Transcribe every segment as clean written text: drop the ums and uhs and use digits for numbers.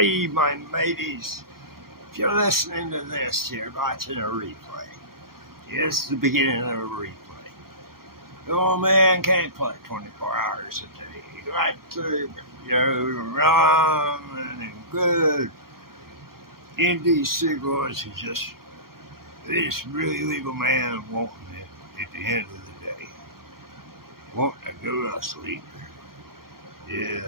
Hi, my mateys. If you're listening to this, you're watching a replay. It's the beginning of a replay. The old man can't play 24 hours a day. He likes to, rum and good indie cigarettes. He's just really leave a man wanting it at the end of the day. Wanting to go to sleep. Yeah.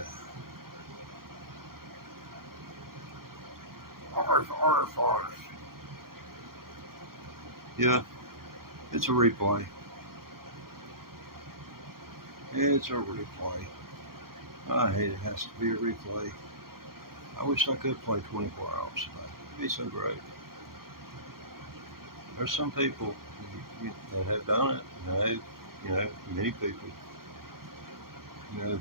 Arf. Yeah, it's a replay. It's a replay. I hate it has to be a replay. I wish I could play 24 hours a day. It'd be so great. There's some people that have done it, and many people. The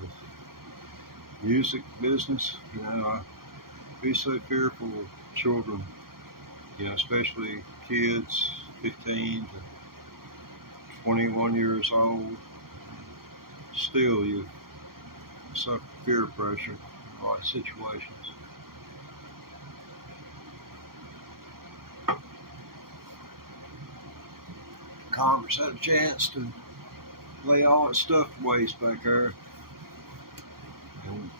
music business, I'd be so fearful of children, especially kids 15 to 21 years old. Still, you suffer peer pressure in a lot of situations. Congress had a chance to lay all its stuff to waste back there in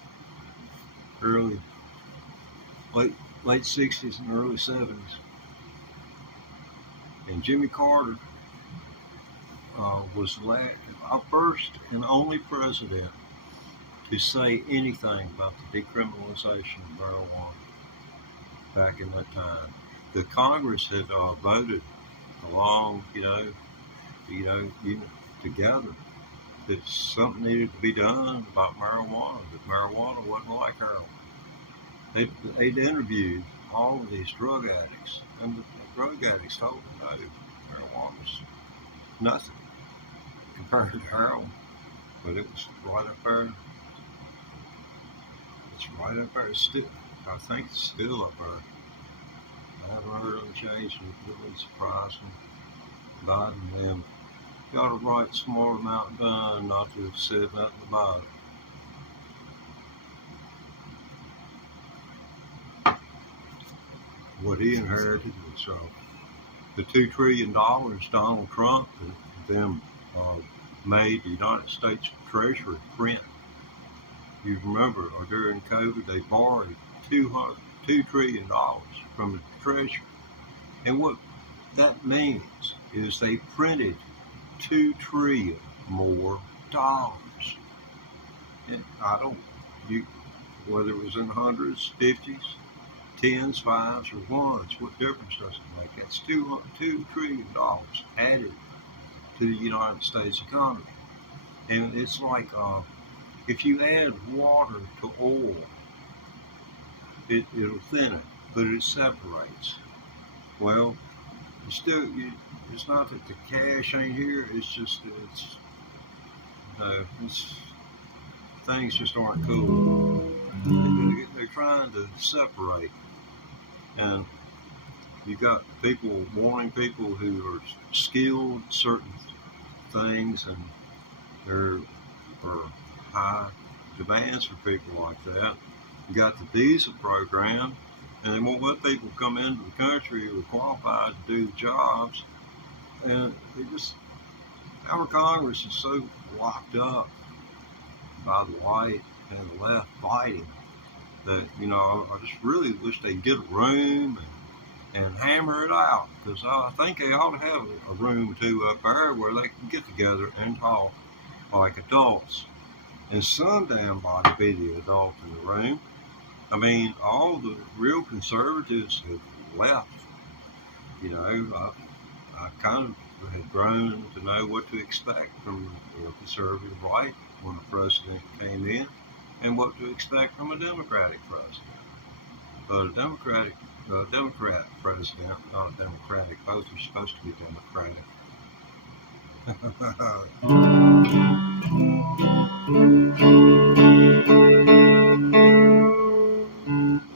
late 60s and early 70s. And Jimmy Carter was our first and only president to say anything about the decriminalization of marijuana back in that time. The Congress had voted along, together that something needed to be done about marijuana, that marijuana wasn't like heroin. They'd interviewed all of these drug addicts, and the drug addicts told them, no, marijuana was nothing compared to heroin, but it was right up there. It's right up there. I think it's still up there. I haven't heard of them change, and it really surprised me. Biden and got it right small amount done, not to have said nothing about it. What he inherited was the $2 trillion Donald Trump and them made the United States Treasury print. You remember, during COVID, they borrowed $2 trillion from the Treasury. And what that means is they printed $2 trillion more dollars. And whether it was in hundreds, 50s, tens, fives, or ones, what difference does it make? That's $2 trillion added to the United States economy. And it's like if you add water to oil, it'll thin it, but it separates. Well, it's not that the cash ain't here, it's just that things just aren't cool. They're trying to separate. And you got people wanting people who are skilled at certain things, and there are high demands for people like that. You got the visa program, and they won't let people come into the country who are qualified to do the jobs. And our Congress is so locked up by the white and the left fighting that, I just really wish they'd get a room and hammer it out, because I think they ought to have a room or two up there where they can get together and talk like adults. And some damn body be the adult in the room. I mean, all the real conservatives have left. I kind of had grown to know what to expect from the conservative right when the president came in, and what to expect from a Democratic president. But a Democrat president, not a Democratic, both are supposed to be Democratic.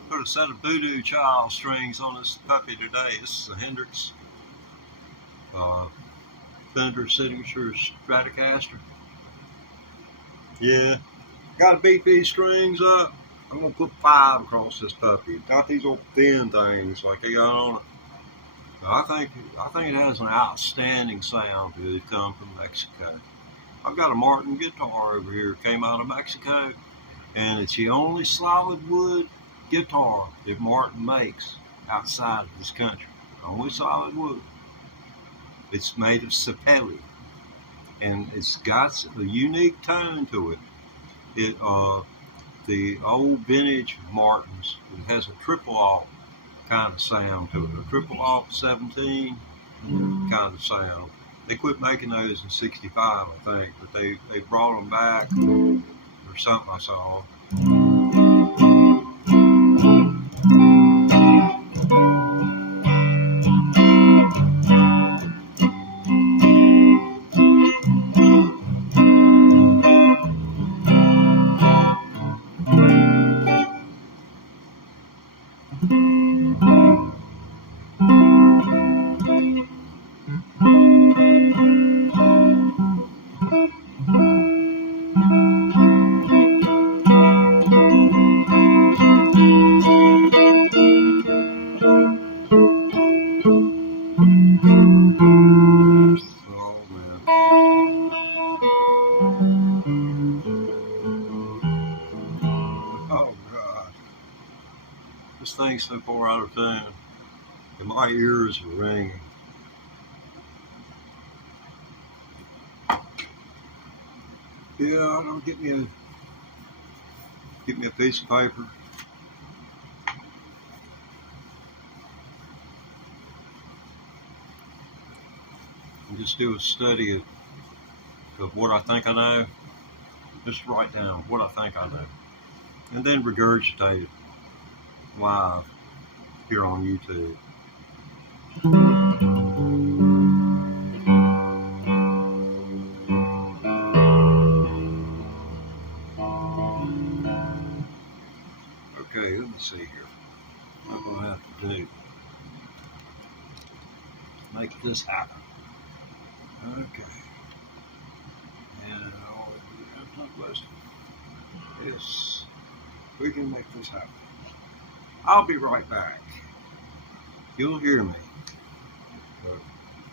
Put a set of voodoo child strings on this puppy today. This is a Hendrix Fender signature Stratocaster. Yeah, gotta beat these strings up. I'm gonna put 5 across this puppy. Not these old thin things like they got on it. I think it has an outstanding sound to it. Come from Mexico. I've got a Martin guitar over here. Came out of Mexico, and it's the only solid wood guitar that Martin makes outside of this country. Only solid wood. It's made of sapelli, and it's got a unique tone to it. The old vintage Martins, it has a triple alt kind of sound to it, a triple alt 17 kind of sound. They quit making those in '65, I think, but they brought them back or something I saw. Oh God, this thing's so far out of tune, and my ears are ringing. Yeah, don't get me a piece of paper. And just do a study of what I think I know. Just write down what I think I know, and then regurgitate it live here on YouTube. Okay, let me see here. What I'm gonna have to do make this happen. Okay. And yes, we can make this happen. I'll be right back. You'll hear me. But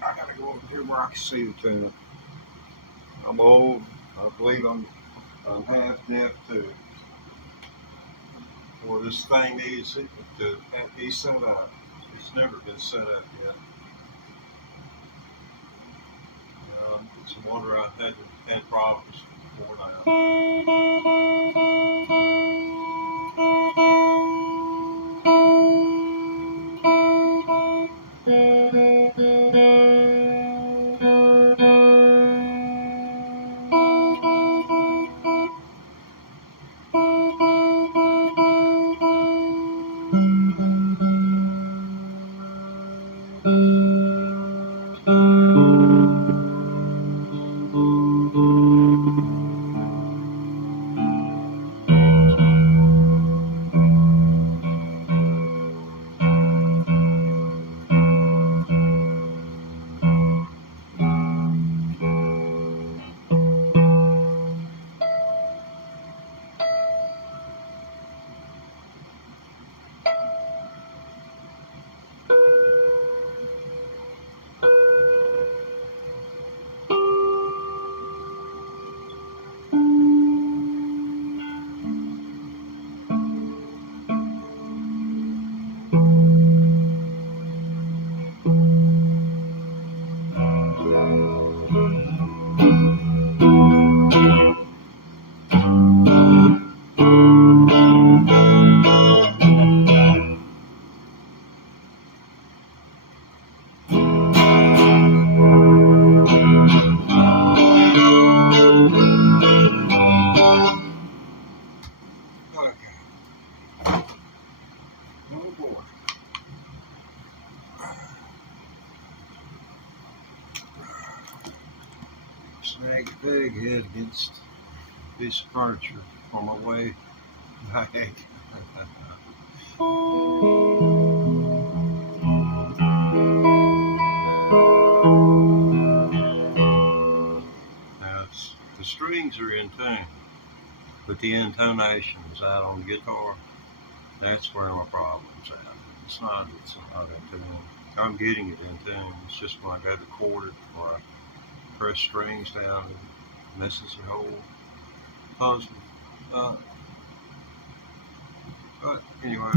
I gotta go over here where I can see the tune. I'm old. I believe I'm half deaf too. Well, this thing needs to be set up. It's never been set up yet. It's a wonder I've had problems before now. Snag a big head against a piece of furniture on my way back. Now the strings are in tune. but the intonation is out on the guitar. That's where my problem's at. It's not in tune. I'm getting it in tune. It's just when I go to chord it, or I press strings down, it messes the whole puzzle up. But anyway.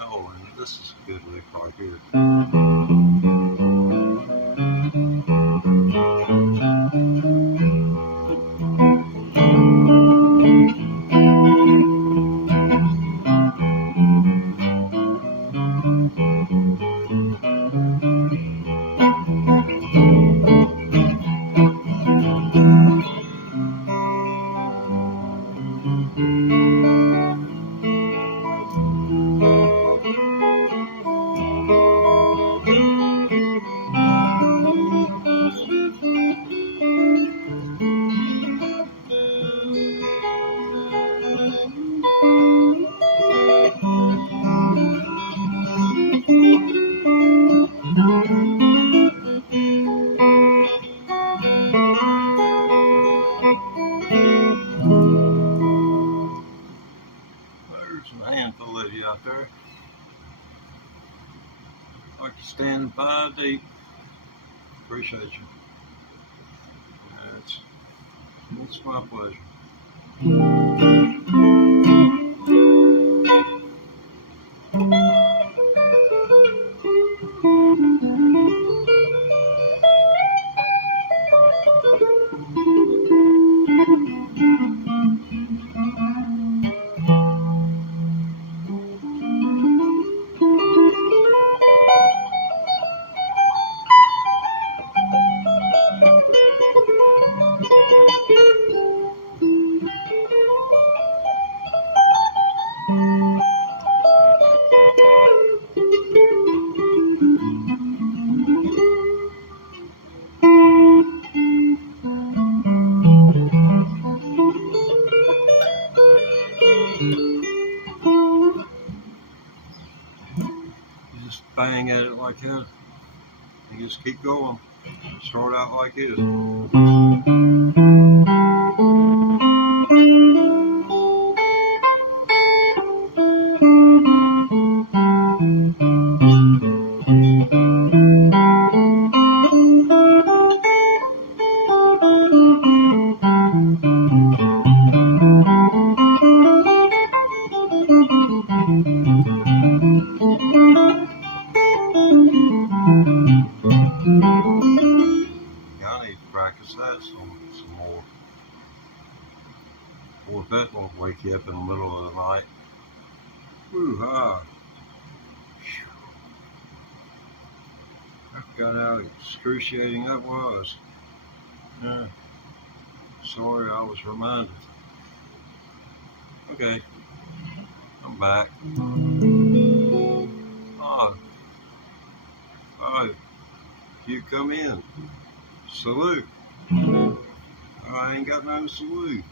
Oh, and this is a good lick right here. A handful of you out there. Like you standing 5 deep. Appreciate you. It's my pleasure. Just bang at it like that. You just keep going. Start out like this. I need to practice that some more. Or if that won't wake you up in the middle of the night. Woo-ha. I forgot how excruciating that was. Sorry, I was reminded. Okay, I'm back. Oh, you come in. Salute. I ain't got no salute.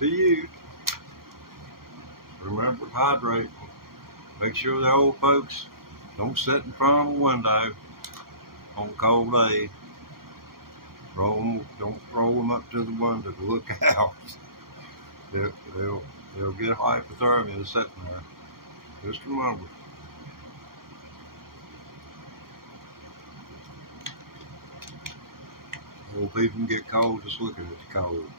To you. Remember to hydrate. Make sure the old folks don't sit in front of a window on a cold day. Don't roll them up to the window to look out. They'll get hypothermia sitting there. Just remember. Well, people can get cold just looking at the cold.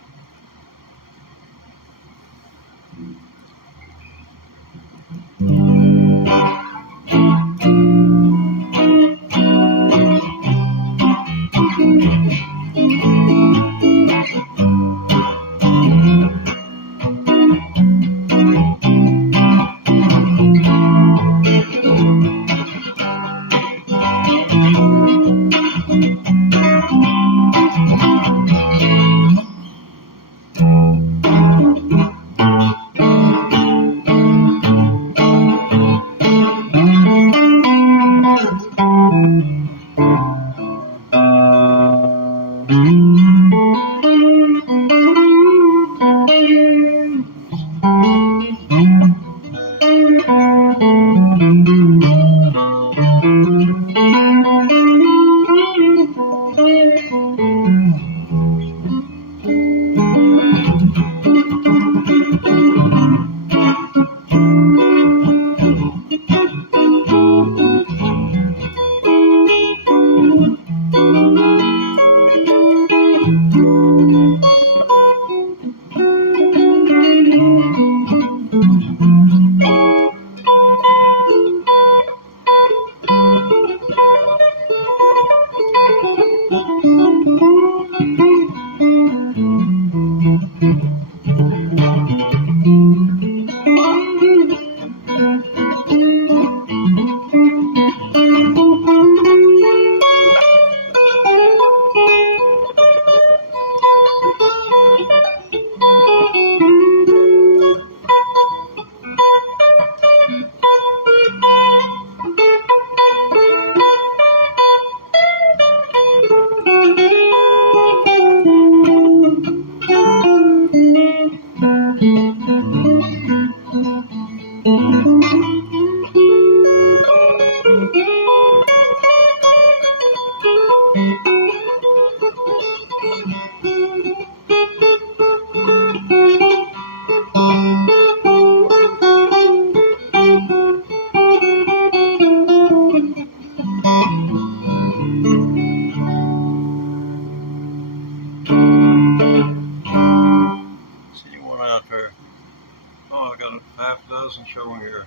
Oh, I got a half dozen showing here.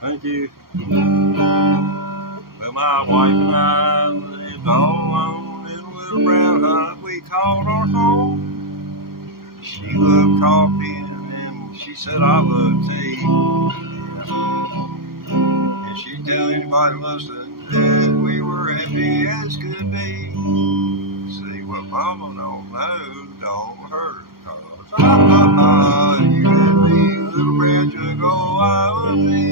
Thank you. Well, my wife and I lived all alone in a little brown hut we called our home. She loved coffee and she said I loved tea. Yeah. And she'd tell anybody listening that we were happy as could be. See what Mama don't know, don't hurt. You and me, little branch ago, I was me.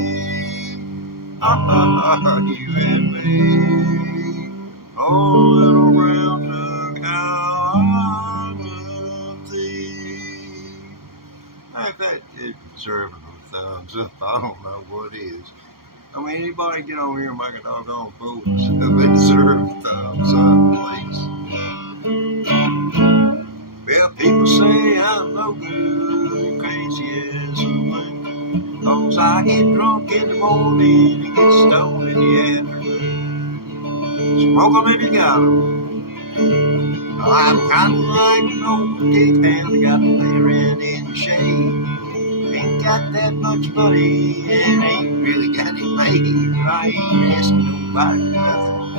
You and me, oh, little brown jug, how I love thee. If that did deserve a thumbs up, I don't know what is. I mean, anybody get over here and make a doggone fool if they deserve a thumbs up, please. Well, people say I'm no good, crazy as a moon, 'cause I get drunk in the morning and get stoned in the afternoon. Smoke 'em if you got 'em. I'm kind of like an old dick hound, got to play around in the shade. Ain't got that much money and ain't really got it made, but I ain't asking nobody for nothing.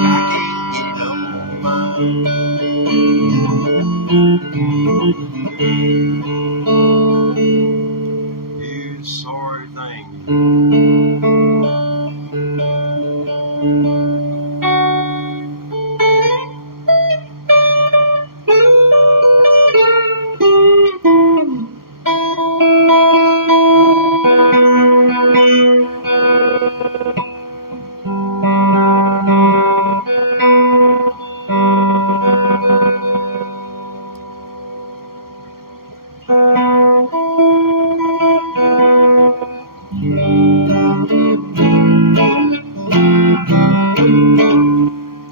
I can't get it on mine. You sorry thing.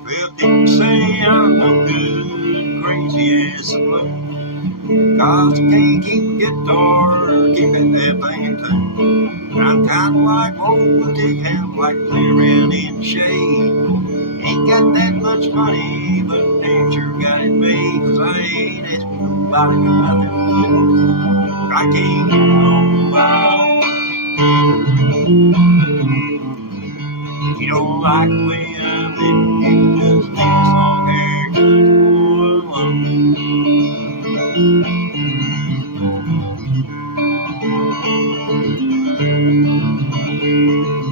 Well, people say I'm no good, crazy as a balloon, 'cause I can't keep a guitar or keep that damn thing in tune. I'm kind of like old dick hound, like to play around in the shade. Ain't got that much money, but damn sure got it made, 'cause I ain't asking nobody for nothing. I can't get on by. You don't like the way I'm living, you just leave this long hair just for alone.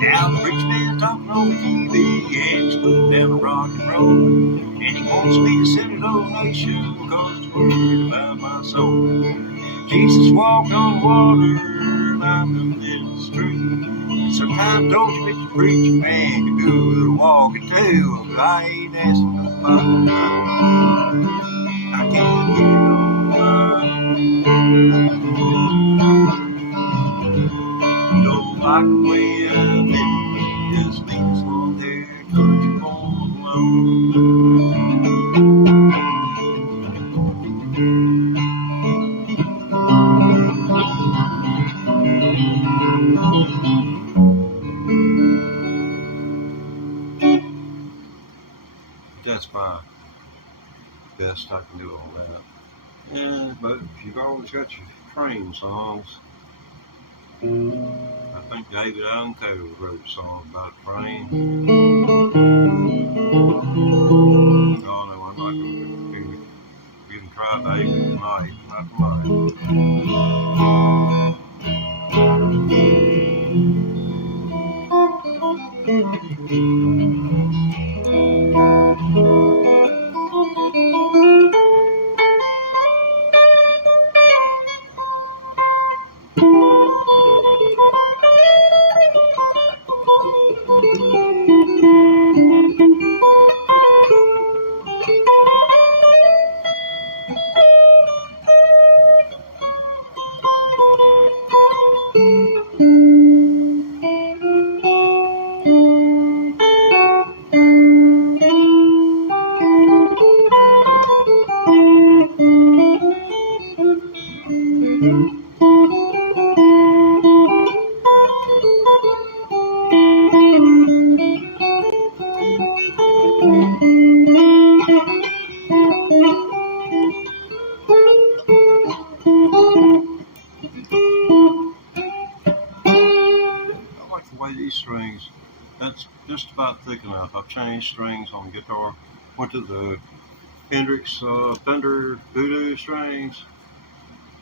Now the rich man's talking on TV and he's putting down the rock and roll, and he wants me to send a donation because he's worried about my soul. Jesus walked on water and I'm in the street. Sometimes don't you Mr. Preacher Man can do a little walking too, but I ain't asking nobody to. I can't get it on. Don't like the way I'm living, just leaves long hair, country born alone. That's my best I can do on that. Yeah, but you've always got your train songs. I think David Unco wrote a song about a train. Oh no, I'm not going to do it. You can try David tonight, not these strings, that's just about thick enough. I've changed strings on the guitar. Went to the Hendrix Fender Voodoo strings.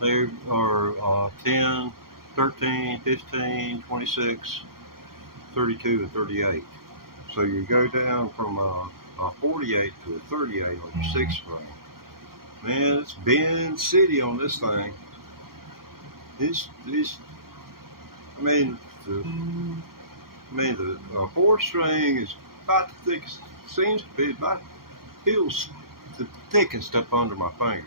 They are 10, 13, 15, 26, 32, and 38. So you go down from a 48 to a 38 on your 6th string. Man, it's Bend City on this thing. These, the 4th string is about the thickest, seems to be about, feels the thickest up under my fingers.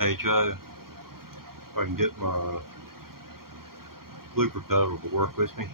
Hey Joe, if I can get my blooper pedal to work with me.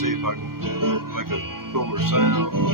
see if I can make a cooler sound.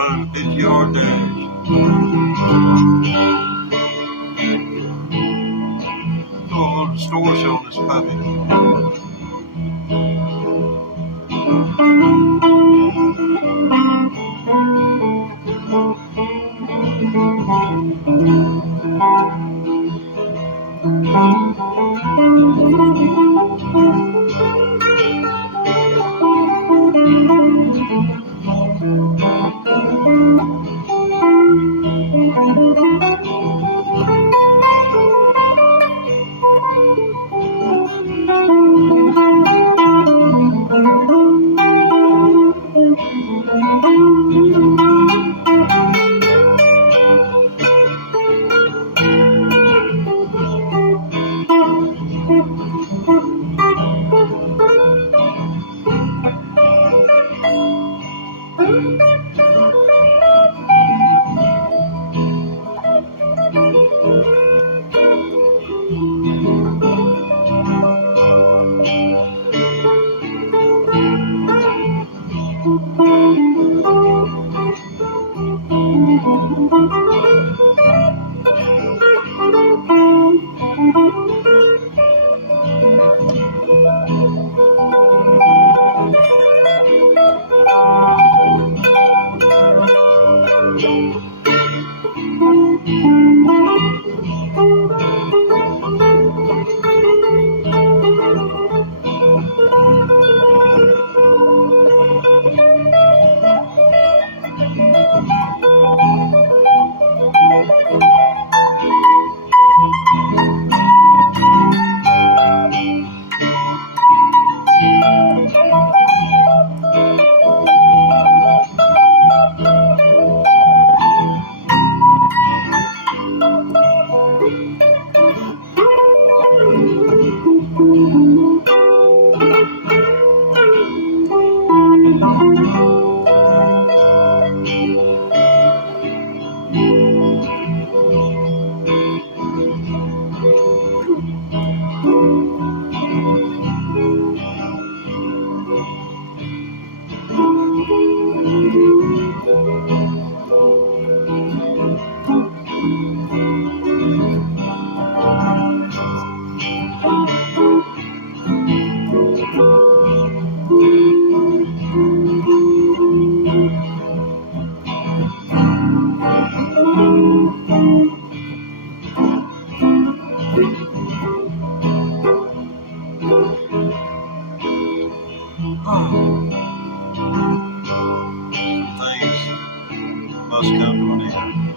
running a 50-yard dash. Oh, a little distortion on this puppy. Things must come to an end.